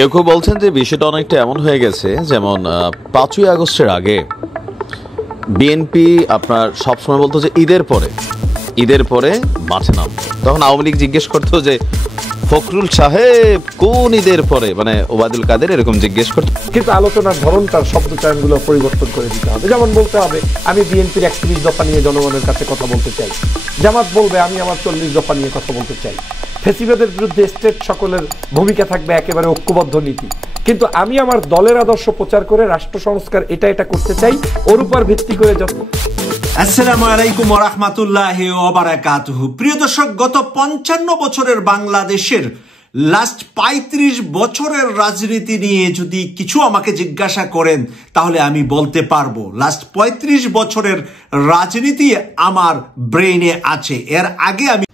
কেউ কেউ বলছেন যে বিষয়টা অনেকটা এমন হয়ে গেছে যেমন 5ই আগস্টের আগে বিএনপি আপনার সবসময় বলতো যে ঈদের পরে মাঠে নামতো। তখন আওয়ামী লীগ জিজ্ঞেস করতো যে ফখরুল সাহেব কোন ঈদের পরে, মানে ওবায়দুল কাদের এরকম জিজ্ঞেস করতো। কিন্তু আলোচনার ধরন তার শব্দ চয়নগুলো পরিবর্তন করে দিতে হবে। যেমন বলতে হবে আমি বিএনপির 31 দফা নিয়ে জনগণের কাছে কথা বলতে চাই, জামাত বলবে আমি আমার 40 দফা নিয়ে কথা বলতে চাই। ফেসিবাদের বিরুদ্ধে স্টেট সকলের ভূমিকা থাকবে একেবারে ঐক্যবদ্ধ নীতি, কিন্তু আমি আমার দলের আদর্শ প্রচার করে রাষ্ট্র সংস্কার এটা করতে চাই, ওর উপর ভিত্তি করে যত। আসসালামু আলাইকুম ওয়া রাহমাতুল্লাহি ওয়া বারাকাতুহু। প্রিয় দর্শক, গত 55 বছরের বাংলাদেশের লাস্ট 35 বছরের রাজনীতি নিয়ে যদি কিছু আমাকে জিজ্ঞাসা করেন তাহলে আমি বলতে পারবো লাস্ট 35 বছরের রাজনীতি আমার ব্রেইনে আছে। এর আগে আমি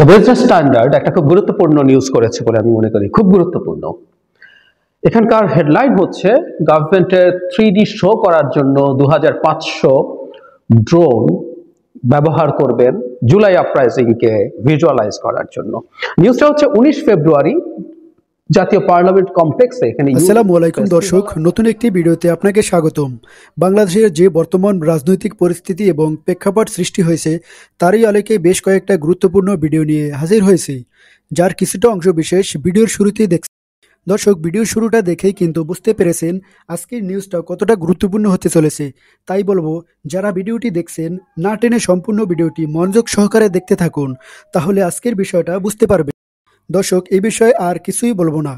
দ্য বিজনেস স্ট্যান্ডার্ড একটা খুব গুরুত্বপূর্ণ নিউজ করেছে বলে আমি মনে করি, খুব গুরুত্বপূর্ণ। এখানকার হেডলাইন হচ্ছে গভর্নমেন্টের 3D শো করার জন্য 2500 ড্রোন ব্যবহার করবেন জুলাই আপরাইজিংকে ভিজুয়ালাইজ করার জন্য। নিউজটা হচ্ছে 19 ফেব্রুয়ারি জাতীয় পার্লামেন্ট কমপ্লেক্সে। আসসালামু আলাইকুম দর্শক, নতুন একটি ভিডিওতে আপনাকে স্বাগতম। বাংলাদেশের যে বর্তমান রাজনৈতিক পরিস্থিতি এবং প্রেক্ষাপট সৃষ্টি হয়েছে তারই আলোকে বেশ কয়েকটা গুরুত্বপূর্ণ ভিডিও নিয়ে হাজির হয়েছি, যার কিছুটা অংশ বিশেষ ভিডিওর শুরুতেই দেখছি। দর্শক, ভিডিওর শুরুটা দেখেই কিন্তু বুঝতে পেরেছেন আজকের নিউজটা কতটা গুরুত্বপূর্ণ হতে চলেছে। তাই বলবো, যারা ভিডিওটি দেখছেন না টেনে সম্পূর্ণ ভিডিওটি মনোযোগ সহকারে দেখতে থাকুন, তাহলে আজকের বিষয়টা বুঝতে পারবেন। দর্শক, এই বিষয়ে আর কিছুই বলবো না,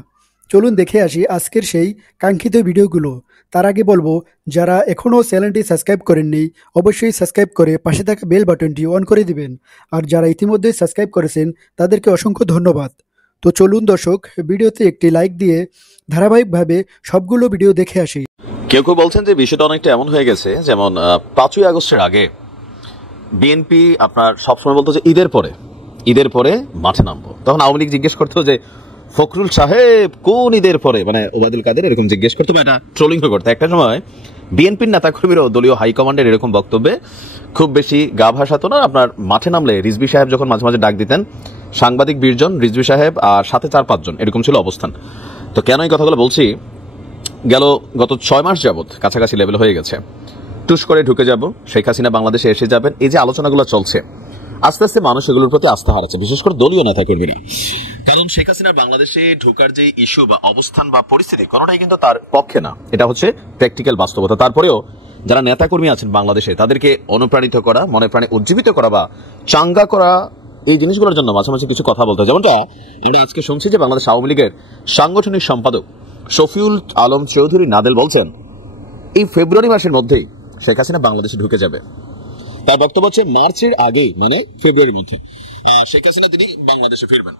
চলুন দেখে আসি আজকের সেই কাঙ্ক্ষিত ভিডিওগুলো। তার আগে বলবো, যারা এখনও চ্যানেলটি সাবস্ক্রাইব করেননি অবশ্যই সাবস্ক্রাইব করে পাশে থাকা বেল বাটনটি অন করে দিবেন, আর যারা ইতিমধ্যে সাবস্ক্রাইব করেছেন তাদেরকে অসংখ্য ধন্যবাদ। তো চলুন দর্শক, ভিডিওতে একটি লাইক দিয়ে ধারাবাহিকভাবে সবগুলো ভিডিও দেখে আসি। কেউ কেউ বলছেন যে বিষয়টা অনেকটা এমন হয়ে গেছে যেমন 5ই আগস্টের আগে বিএনপি আপনার সবসময় বলতো যে ঈদের পরে মাঠে নামবো। তখন আওয়ামী লীগ জিজ্ঞেস করতো যে ফখরুল সাহেব কোন ঈদের পরে, মানে ওবায়দুল কাদের এরকম জিজ্ঞেস করতো, এটা ট্রোলিং করতো। একটা সময় বিএনপির নেতাকর্মীরাও দলীয় হাইকমান্ডের এরকম বক্তব্যে খুব বেশি গা ভাসাতো না। আপনার মাঠে নামলে রিজভী সাহেব যখন মাঝে মাঝে ডাক দিতেন, সাংবাদিক 20 জন, রিজভী সাহেব আর সাথে 4-5 জন, এরকম ছিল অবস্থান। তো কেন এই কথাগুলো বলছি, গত 6 মাস যাবত কাছাকাছি লেভেল হয়ে গেছে, টুস করে ঢুকে যাব, শেখ হাসিনা বাংলাদেশে এসে যাবেন, এই যে আলোচনাগুলো চলছে, আস্তে আস্তে মানুষ এগুলোর প্রতি আস্থা হারাচ্ছে, বিশেষ করে দলীয় নেতাকর্মীরা। কারণ শেখ হাসিনার বাংলাদেশে ঢোকার যে ইস্যু বা অবস্থান বা পরিস্থিতি কোনোটাই কিন্তু তার পক্ষে না, এটা হচ্ছে প্র্যাকটিক্যাল বাস্তবতা। তারপরেও যারা নেতাকর্মী আছেন বাংলাদেশে তাদেরকে অনুপ্রাণিত করা, মনে প্রাণে উজ্জীবিত করা বা চাঙ্গা করা, এই জিনিসগুলোর জন্য মাঝে মাঝে কিছু কথা বলতে। যেমনটা আমরা আজকে শুনছি যে বাংলাদেশ আওয়ামী লীগের সাংগঠনিক সম্পাদক শফিউল আলম চৌধুরী নাদেল বলছেন এই ফেব্রুয়ারি মাসের মধ্যেই শেখ হাসিনা বাংলাদেশে ঢুকে যাবে। তার বক্তব্য হচ্ছে মার্চের আগে, মানে ফেব্রুয়ারির মধ্যে শেখ হাসিনা তিনি বাংলাদেশে ফিরবেন।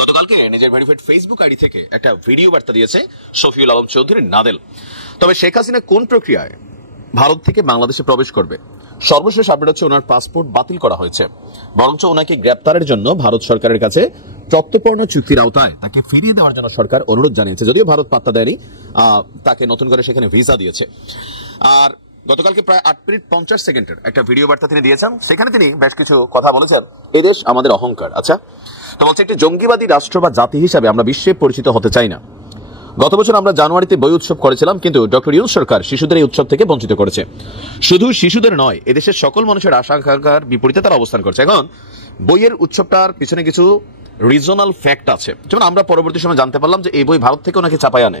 গতকালকে নিজের ভেরিফাইড ফেসবুক আইডি থেকে একটা ভিডিও বার্তা দিয়েছে শফিউল আলম চৌধুরী নাদেল। তবে শেখ হাসিনা কোন প্রক্রিয়ায় ভারত থেকে বাংলাদেশে প্রবেশ করবে, সর্বশেষ আপডেট হচ্ছে ওনার পাসপোর্ট বাতিল করা হয়েছে, বরঞ্চ ওনাকে গ্রেপ্তারের জন্য ভারত সরকারের কাছে চুক্তিপূর্ণ চুক্তির আওতায় তাকে ফিরিয়ে দেওয়ার জন্য সরকার অনুরোধ জানিয়েছে, যদিও ভারত পাত্তা দেয়নি, তাকে নতুন করে সেখানে ভিসা দিয়েছে। আর গতকালকে প্রায় 8 মিনিট 50 সেকেন্ডের একটা ভিডিও বার্তা তিনি দিয়েছেন, সেখানে তিনি বেশ কিছু কথা বলেছেন। এদেশ আমাদের অহংকার, আচ্ছা তো বলছে একটি জঙ্গিবাদী রাষ্ট্র বা জাতি হিসাবে আমরা বিশ্বে পরিচিত হতে চাই না। গত বছর আমরা জানুয়ারিতে বই উৎসব করেছিলাম, কিন্তু ডক্টর ইউনূস সরকার শিশুদের এই উৎসব থেকে বঞ্চিত করেছে। শুধু শিশুদের নয়, এদেশের সকল মানুষের আশা আকাঙ্ক্ষার বিপরীতে তারা অবস্থান করছে। এখন বইয়ের উৎসবটার পিছনে কিছু রিজনাল ফ্যাক্ট আছে, যেমন আমরা পরবর্তী সময় জানতে পারলাম যে এই বই ভারত থেকে ওনাকে চাপায় আনে।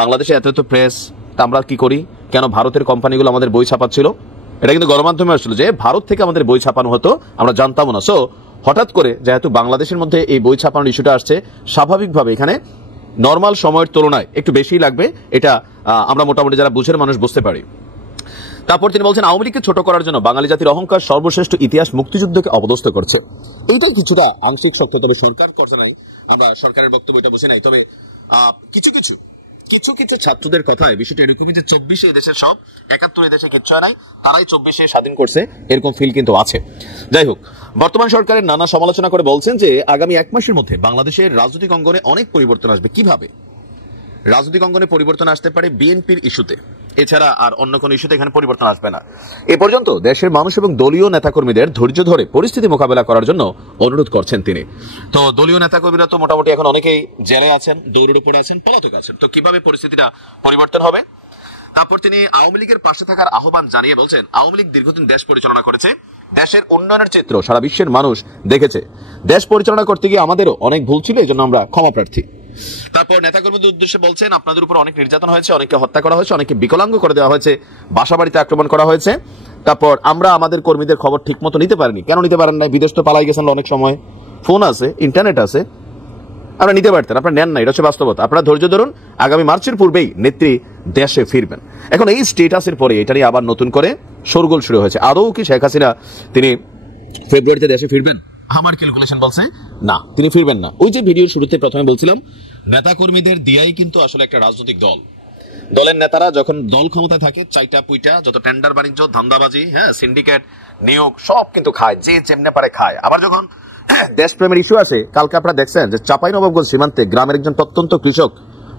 বাংলাদেশে এত প্রেস, তা আমরা কি করি, কেন ভারতের কোম্পানিগুলো আমাদের বই ছাপাচ্ছিল, এটা কিন্তু গণমাধ্যমে আসছিল যে ভারত থেকে আমাদের বই ছাপানো হতো, আমরা জানতাম না। সো হঠাৎ করে যেহেতু বাংলাদেশের মধ্যে এই বই ছাপানোর ইস্যুটা আসছে, স্বাভাবিকভাবে এখানে নর্মাল সময়ের তুলনায় একটু বেশিই লাগবে, এটা আমরা মোটামুটি যারা বুঝের মানুষ বুঝতে পারি। তারপর তিনি বলছেন আওয়ামী লীগকে ছোট করার জন্য বাঙালি জাতির অহংকার সর্বশ্রেষ্ঠ ইতিহাস মুক্তিযুদ্ধকে অপদস্থ করছে। এইটাই কিছুটা আংশিক সত্য, তবে সরকার করছে নাই, আমরা সরকারের বক্তব্য এটা বুঝে নাই। তবে কিছু কিছু ছাত্রদের কথায় বিষয়টা এরকমই যে 24-এ দেশের সব, 71 দেশে কিচ্ছু নাই, তারাই 24-এ স্বাধীন করছে, এরকম ফিল কিন্তু আছে। যাই হোক, বর্তমান সরকারের নানা সমালোচনা করে বলছেন যে আগামী 1 মাসের মধ্যে বাংলাদেশের রাজনৈতিক অঙ্গনে অনেক পরিবর্তন আসবে। কিভাবে রাজনৈতিক অঙ্গনে পরিবর্তন আসতে পারে? বিএনপির ইস্যুতে এছাড়া আর অন্য কোনো ইস্যুতে এখানে পরিবর্তন আসবে না। এ পর্যন্ত দেশের মানুষ এবং দলীয় নেতাকর্মীদের ধৈর্য ধরে পরিস্থিতি মোকাবেলা করার জন্য অনুরোধ করছেন তিনি। তো দলীয় নেতাকর্মীরা তো মোটামুটি এখন অনেকেই জেলে আছেন, দৌড়ের উপরে আছেন, পলাতক আছেন। তো কিভাবে পরিস্থিতিটা পরিবর্তন হবে? তারপর তিনি আওয়ামী লীগের পাশে থাকার আহ্বান জানিয়ে বলছেন, আওয়ামী লীগ দীর্ঘদিন দেশ পরিচালনা করেছে, দেশের উন্নয়নের চিত্র সারা বিশ্বের মানুষ দেখেছে। দেশ পরিচালনা করতে গিয়ে আমাদেরও অনেক ভুল ছিল, এই জন্য আমরা ক্ষমা প্রার্থী। তারপর নেতাকর্মীদের উদ্দেশ্যে বলছেন, আপনাদের উপর অনেক নির্যাতন হয়েছে, অনেককে হত্যা করা হয়েছে, অনেককে বিকলাঙ্গ করে দেওয়া হয়েছে, বাসাবাড়িতে আক্রমণ করা হয়েছে। তারপর আমরা আমাদের কর্মীদের খবর ঠিক মতো নিতে পারিনি। কেন নিতে পারেন নাই? বিদেশ তো পালাই গেছেন অনেক সময়, ফোন আছে, ইন্টারনেট আছে, আপনারা নিতে পারতেন, আপনারা নেন না। এটা হচ্ছে বাস্তবতা। আপনারা ধৈর্য ধরুন, আগামী মার্চের পূর্বেই নেত্রী দেশে ফিরবেন। এখন এই স্টেটাসের পরে এটা নিয়ে আবার নতুন করে শোরগোল শুরু হয়েছে। আদৌ কি শেখ হাসিনা তিনি ফেব্রুয়ারিতে দেশে ফিরবেন? আমার ক্যালকুলেশন বলছে না, তিনি ফিরবেন না। ওই যে ভিডিওর শুরুতে প্রথমে বলছিলাম, নেতাকর্মীদের দিয়াই কিন্তু আসলে একটা রাজনৈতিক দল। দলের নেতারা যখন দল ক্ষমতায় থাকে, চাইটা পুইটা যত টেন্ডার বাণিজ্য, ধান্দাবাজি, সিন্ডিকেট, নিয়োগ সব কিন্তু খায়, যে যেমনে পারে খায়। আবার যখন দেশপ্রেমের ইস্যু আসে, কালকে আপনারা দেখছেন যে চাঁপাইনবাবগঞ্জ সীমান্তে গ্রামের একজন প্রত্যন্ত কৃষক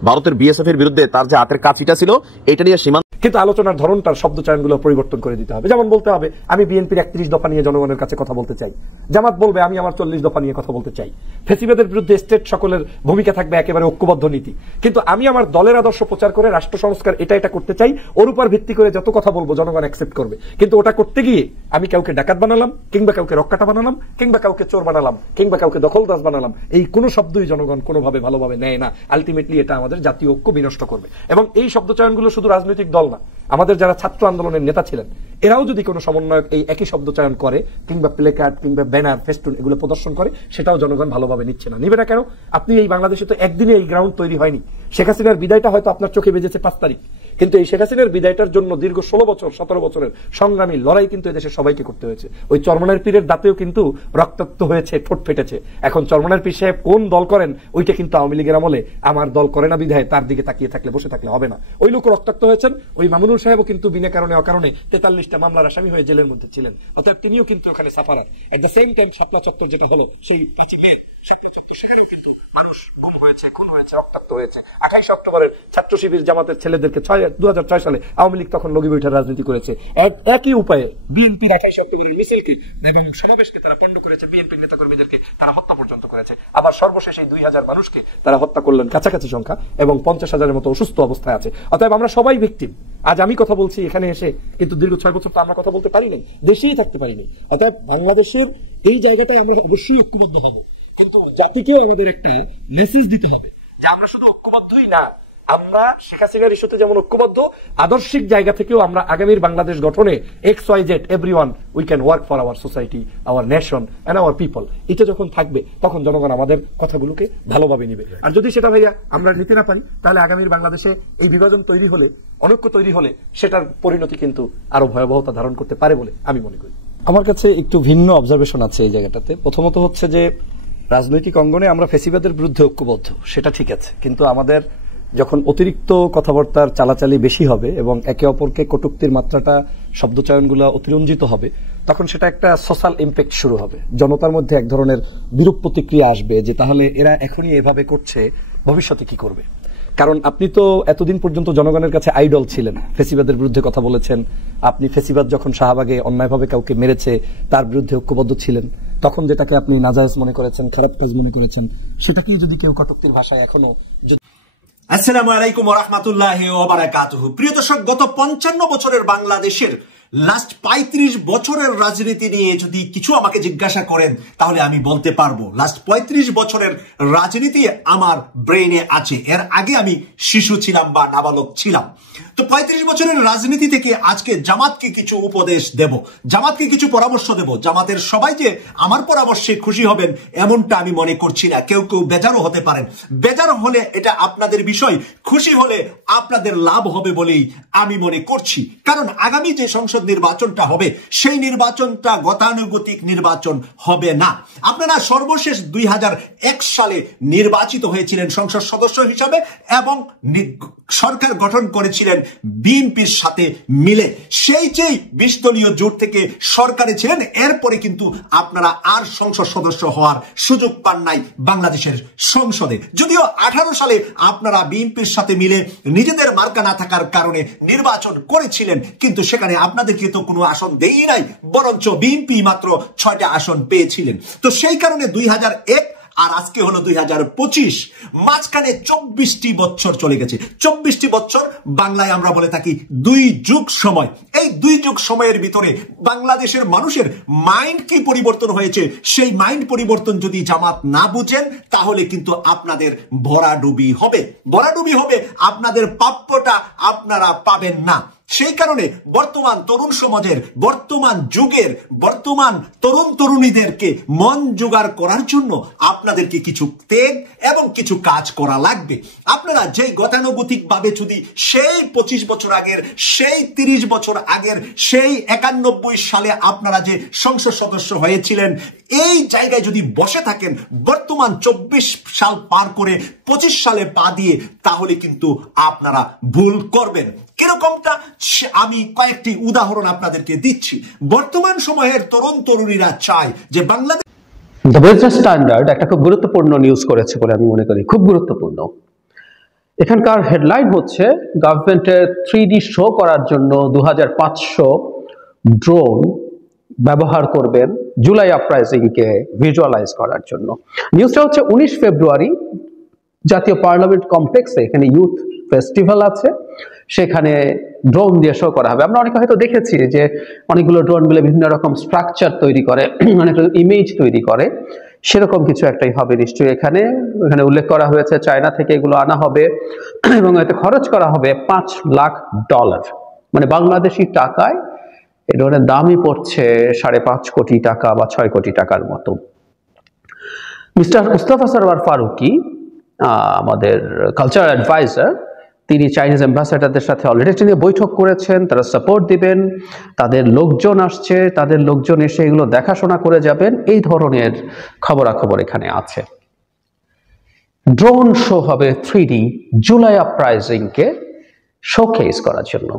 ভারতের বিএসএফ এর বিরুদ্ধে তার যে হাতের কাঁচিটা ছিল, এটা নিয়ে সীমান্ত। কিন্তু আলোচনার ধরনটার শব্দ চয়নগুলো পরিবর্তন করে দিতে হবে। যেমন বলতে হবে, আমি বিএনপির 31 দফা নিয়ে জনগণের কাছে কথা বলতে চাই। জামাত বলবে, আমি আমার 40 দফা নিয়ে কথা বলতে চাই। ফেসিবাদের বিরুদ্ধে স্টেট সকলের ভূমিকা থাকবে একেবারে ঐক্যবদ্ধ নীতি। কিন্তু আমি আমার দলের আদর্শ প্রচার করে রাষ্ট্র সংস্কার এটা করতে চাই, ওর উপর ভিত্তি করে যত কথা বলবো জনগণ অ্যাকসেপ্ট করবে। কিন্তু ওটা করতে গিয়ে আমি কাউকে ডাকাত বানালাম, কিংবা কাউকে রক্কাটা বানালাম, কিংবা কাউকে চোর বানালাম, কিংবা কাউকে দখলদাস বানালাম, এই কোনো শব্দই জনগণ কোনোভাবে ভালোভাবে নেয় না। আলটিমেটলি এটা আমাদের জাতীয় ঐক্য বিনষ্ট করবে। এবং এই শব্দ চয়নগুলো শুধু রাজনৈতিক দল না, আমাদের যারা ছাত্র আন্দোলনের নেতা ছিলেন, এরাও যদি কোনো সমন্বয়ক এই একই শব্দ চয়ন করে, কিংবা প্লে কার্ড, কিংবা ব্যানার, ফেস্টুন এগুলো প্রদর্শন করে, সেটাও জনগণ ভালোভাবে নিচ্ছে না। নিবে না কেন? আপনি এই বাংলাদেশে তো একদিনে এই গ্রাউন্ড তৈরি হয়নি। শেখ হাসিনার বিদায়টা হয়তো আপনার চোখে বেজেছে 5 তারিখ, কিন্তু এই শেখ হাসিনার বিদায়টার জন্য দীর্ঘ 16 বছর 17 বছরের সংগ্রামী লড়াই কিন্তু এদেশে সবাইকে করতে হয়েছে। ওই চরমনার পীরের দাঁতেও কিন্তু রক্তাক্ত হয়েছে, ঠোঁট ফেটেছে। এখন চরমনার পীর সাহেব কোন দল করেন, ওইটা কিন্তু আওয়ামী লীগের আমলে আমার দল করে না বিধায় তার দিকে তাকিয়ে থাকলে, বসে থাকলে হবে না। ওই লোক রক্তাক্ত হয়েছেন। ওই মামুনুল সাহেবও কিন্তু বিনা কারণে অকারণে 43টা মামলার আসামি হয়ে জেলের মধ্যে ছিলেন। অতএব তিনিও কিন্তু ওখানে sufferer. At the same time Shapla Chattar যেটা হলো, সেই শাপলা চত্বর, সেখানেও কিন্তু মানুষ খুন হয়েছে, রক্তাক্ত হয়েছে। 28 অক্টোবরের ছাত্র শিবির জামাতের ছেলেদেরকে 2006 সালে আওয়ামী লীগ তখন লগি বৈঠার রাজনীতি করেছে। একই উপায়ে বিএনপির 28 অক্টোবরের মিছিলকে এবং সমাবেশকে তারা পণ্ড করেছে, বিএনপির নেতাকর্মীদেরকে তারা হত্যা পর্যন্ত করেছে। আবার সর্বশেষ এই 2000 মানুষকে তারা হত্যা করলেন, কাছাকাছি সংখ্যা, এবং 50,000-এর মতো অসুস্থ অবস্থায় আছে। অতএব আমরা সবাই ভিকটিম। আজ আমি কথা বলছি এখানে এসে, কিন্তু দীর্ঘ 6 বছর তো আমরা কথা বলতে পারি নাই, দেশেই থাকতে পারি নাই। অতএব বাংলাদেশের এই জায়গাটায় আমরা অবশ্যই ঐক্যবদ্ধ হব, কিন্তু জাতিকেও আমাদের একটা মেসেজ দিতে হবে যে আমরা শুধু ঐক্যবদ্ধই না, আমরা শেখ হাসিনার ইস্যুতে যেমন ঐক্যবদ্ধ, আদর্শিক জায়গা থেকেও আমরা আগামীর বাংলাদেশ গঠনে XYZ everyone we can work for our society, our nation and our people. এটা যখন থাকবে তখন জনগণ আমাদের কথাগুলোকে ভালোভাবে নিবে। আর যদি সেটা ভাইয়া আমরা নিতে না পারি, তাহলে আগামীর বাংলাদেশে এই বিভাজন তৈরি হলে, অনৈক্য তৈরি হলে, সেটার পরিণতি কিন্তু আরো ভয়াবহতা ধারণ করতে পারে বলে আমি মনে করি। আমার কাছে একটু ভিন্ন অবজারভেশন আছে এই জায়গাটাতে। প্রথমত হচ্ছে যে রাজনৈতিক অঙ্গনে আমরা ফেসিবাদের বিরুদ্ধে ঐক্যবদ্ধ, সেটা ঠিক আছে, কিন্তু আমাদের যখন অতিরিক্ত কথাবার্তার চালাচালি বেশি হবে এবং একে অপরকে কটূক্তির মাত্রাটা, শব্দচয়নগুলো অতিরঞ্জিত হবে, তখন সেটা একটা সোশ্যাল ইম্প্যাক্ট শুরু হবে। জনতার মধ্যে এক ধরনের বিরূপ প্রতিক্রিয়া আসবে যে তাহলে এরা এখনই এভাবে করছে, ভবিষ্যতে কি করবে? কারণ আপনি তো এতদিন পর্যন্ত জনগণের কাছে আইডল ছিলেন, ফেসিবাদের বিরুদ্ধে কথা বলেছেন। আপনি ফেসিবাদ যখন শাহবাগে অন্যায়ভাবে কাউকে মেরেছে তার বিরুদ্ধে ঐক্যবদ্ধ ছিলেন, তখন যেটাকে আপনি নাজায়েজ মনে করেছেন, খারাপ কাজ মনে করেছেন, সেটাকেই যদি কেউ কটূক্তির ভাষায় এখনো। আসসালামু আলাইকুম ওয়া রাহমাতুল্লাহি ওয়া বারাকাতুহু। প্রিয় দর্শক, গত 55 বছরের বাংলাদেশের লাস্ট 35 বছরের রাজনীতি নিয়ে যদি কিছু আমাকে জিজ্ঞাসা করেন, তাহলে আমি বলতে পারবো লাস্ট 35 বছরের রাজনীতি আমার ব্রেইনে আছে। এর আগে আমি শিশু ছিলাম বা নাবালক ছিলাম। তো 35 বছরের রাজনীতি থেকে আজকে জামাতকে কিছু উপদেশ দেব, জামাতকে কিছু পরামর্শ দেব। জামাতের সবাই যে আমার পরামর্শে খুশি হবেন এমনটা আমি মনে করছি না। কেউ কেউ বেজারও হতে পারেন। বেজার হলে এটা আপনাদের বিষয়, খুশি হলে আপনাদের লাভ হবে বলেই আমি মনে করছি। কারণ আগামী যে সংসদ নির্বাচনটা হবে, সেই নির্বাচনটা গতানুগতিক নির্বাচন হবে না। আপনারা সর্বশেষ 2001 সালে নির্বাচিত হয়েছিলেন সংসদ সদস্য হিসাবে এবং সরকার গঠন করেছিলেন বিএনপির সাথে মিলে। সেই যে 20 দলীয় জোট থেকে সরকারে ছিলেন, এরপরে কিন্তু আপনারা আর সংসদ সদস্য হওয়ার সুযোগ পান নাই বাংলাদেশের সংসদে। যদিও 18 সালে আপনারা বিএনপির সাথে মিলে নিজেদের মার্কা না থাকার কারণে নির্বাচন করেছিলেন, কিন্তু সেখানে আপনাদেরকে তো কোনো আসন দেই নাই, বরঞ্চ বিএনপি মাত্র 6টা আসন পেয়েছিলেন। তো সেই কারণে 2001 আর আজকে হলো 2025, মাঝখানে 24টি বছর চলে গেছে। 24টি বছর বাংলায় আমরা বলে থাকি 2 যুগ সময়। এই 2 যুগ সময়ের ভিতরে বাংলাদেশের মানুষের মাইন্ড কি পরিবর্তন হয়েছে, সেই মাইন্ড পরিবর্তন যদি জামাত না বুঝেন তাহলে কিন্তু আপনাদের ভরাডুবি হবে, আপনাদের প্রাপ্যটা আপনারা পাবেন না। সেই কারণে বর্তমান তরুণ সমাজের, বর্তমান যুগের, বর্তমান তরুণ তরুণীদেরকে মন জোগাড় করার জন্য আপনাদেরকে কিছু ত্যাগ এবং কিছু কাজ করা লাগবে। আপনারা যেই গতানুগতিক ভাবে যদি সেই 25 বছর আগের, সেই 30 বছর আগের, সেই 91 সালে আপনারা যে সংসদ সদস্য হয়েছিলেন, এই জায়গায় যদি বসে থাকেন বর্তমান 24 সাল পার করে 25 সালে পা দিয়ে, তাহলে কিন্তু আপনারা ভুল করবেন। কিরকমটা আমি কয়েকটি উদাহরণ আপনাদেরকে দিচ্ছি। বর্তমান সময়ের তরুণ তরুণীরা চায় যে বাংলাদেশ দ্য বিজনেস স্ট্যান্ডার্ড একটা খুব গুরুত্বপূর্ণ নিউজ করেছে বলে আমি মনে করি, খুব গুরুত্বপূর্ণ। এখানকার হেডলাইন হচ্ছে গভর্নমেন্টের 3D শো করার জন্য 2500 ড্রোন ব্যবহার করবেন জুলাই আপরাইজিংকে ভিজুয়ালাইজ করার জন্য। নিউজটা হচ্ছে 19 ফেব্রুয়ারি জাতীয় পার্লামেন্ট কমপ্লেক্সে, এখানে ইউথ ফেস্টিভ্যাল আছে, সেখানে ড্রোন দিয়ে শো করা হবে। আমরা অনেকে হয়তো দেখেছি যে অনেকগুলো ড্রোন মিলে বিভিন্ন রকম স্ট্রাকচার তৈরি করে, অনেক ইমেজ তৈরি করে, সেরকম কিছু একটাই হবে নিশ্চয়ই। এখানে উল্লেখ করা হয়েছে চায়না থেকে এগুলো আনা হবে এবং এতে খরচ করা হবে $5 লাখ, মানে বাংলাদেশি টাকায় এই ড্রোনের দামই পড়ছে 5.5 কোটি টাকা বা 6 কোটি টাকার মতো। মিস্টার মুস্তাফা সরওয়ার ফারুকি, আমাদের কালচারাল অ্যাডভাইজার, তিনি চাইনিজ অ্যাম্বাসেডারদের সাথে অলরেডি নিয়ে বৈঠক করেছেন, তারা সাপোর্ট দিবেন, তাদের লোকজন আসছে, তাদের লোকজন এসে এগুলো দেখাশোনা করে যাবেন, এই ধরনের খবরাখবর এখানে আছে। ড্রোন শো হবে 3D জুলাই আপরাইজিংকে শোকেস করার জন্য,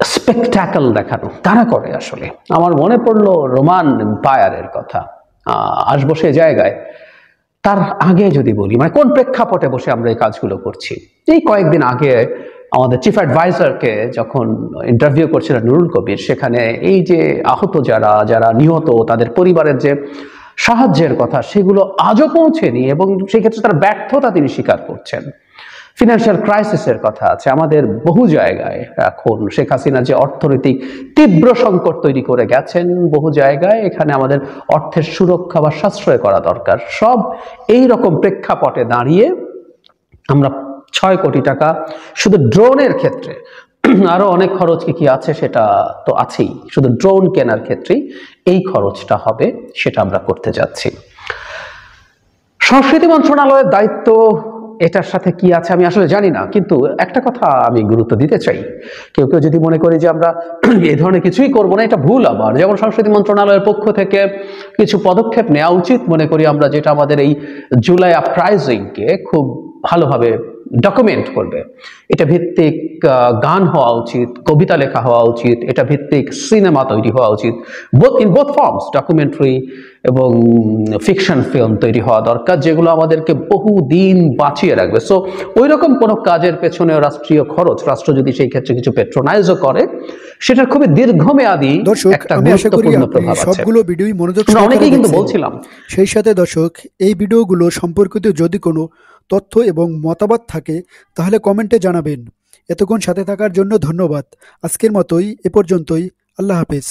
স্পেকটাকল দেখানো তারা করে। আসলে আমার মনে পড়লো রোমান এম্পায়ারের কথা। আসবো সে জায়গায়, তার আগে যদি বলি মানে কোন প্রেক্ষাপটে বসে আমরা এই কাজগুলো করছি। এই কয়েকদিন আগে আমাদের চিফ অ্যাডভাইজারকে যখন ইন্টারভিউ করছিলেন নুরুল কবির, সেখানে এই যে আহত যারা নিহত, তাদের পরিবারের যে সাহায্যের কথা, সেগুলো আজও পৌঁছেনি এবং সেক্ষেত্রে তার ব্যর্থতা তিনি স্বীকার করছেন। ফিনান্সিয়াল ক্রাইসিসের কথা আছে আমাদের বহু জায়গায়। এখন শেখ হাসিনা যে অর্থনৈতিক তীব্র সংকট তৈরি করে গেছেন বহু জায়গায়, এখানে আমাদের অর্থের সুরক্ষা বা সাশ্রয় করা দরকার। সব এই রকম প্রেক্ষাপটে দাঁড়িয়ে আমরা 6 কোটি টাকা শুধু ড্রোনের ক্ষেত্রে, আরো অনেক খরচ কি আছে সেটা তো আছেই, শুধু ড্রোন কেনার ক্ষেত্রেই এই খরচটা হবে, সেটা আমরা করতে যাচ্ছি। সংস্কৃতি মন্ত্রণালয়ের দায়িত্ব এটার সাথে কি আছে আমি আসলে জানি না, কিন্তু একটা কথা আমি গুরুত্ব দিতে চাই। কেউ যদি মনে করে যে আমরা এই ধরনের কিছুই করবো না, এটা ভুল। আবার যেমন সংস্কৃতি মন্ত্রণালয়ের পক্ষ থেকে কিছু পদক্ষেপ নেওয়া উচিত মনে করি আমরা, যেটা আমাদের এই জুলাই আপরাইজিংকে খুব ভালোভাবে ডকুমেন্ট করবে। এটা ভিত্তিক গান হওয়া উচিত, কবিতা লেখা হওয়া উচিত, এটা ভিত্তিক সিনেমা তৈরি হওয়া উচিত, ইন বোথ ফর্মস, ডকুমেন্টারি এবং ফিকশন ফিল্ম তৈরি হওয়া দরকার, যেগুলো আমাদেরকে বহুদিন বাঁচিয়ে রাখবে। সো ওই রকম কোনো কাজের পেছনে রাষ্ট্রীয় খরচ, রাষ্ট্র যদি সেই ক্ষেত্রে কিছু পেট্রোনাইজও করে, সেটার খুবই দীর্ঘমেয়াদী একটা গুরুত্বপূর্ণ প্রভাব আছে। সবগুলো ভিডিওই মনোযোগ অনেকেই কিন্তু বলছিলাম। সেই সাথে দর্শক, এই ভিডিওগুলো সম্পর্কিত যদি কোনো তথ্য এবং মতামত থাকে তাহলে কমেন্টে জানাবেন। এতক্ষণ সাথে থাকার জন্য ধন্যবাদ। আজকের মতোই এ পর্যন্তই। আল্লাহ হাফেজ।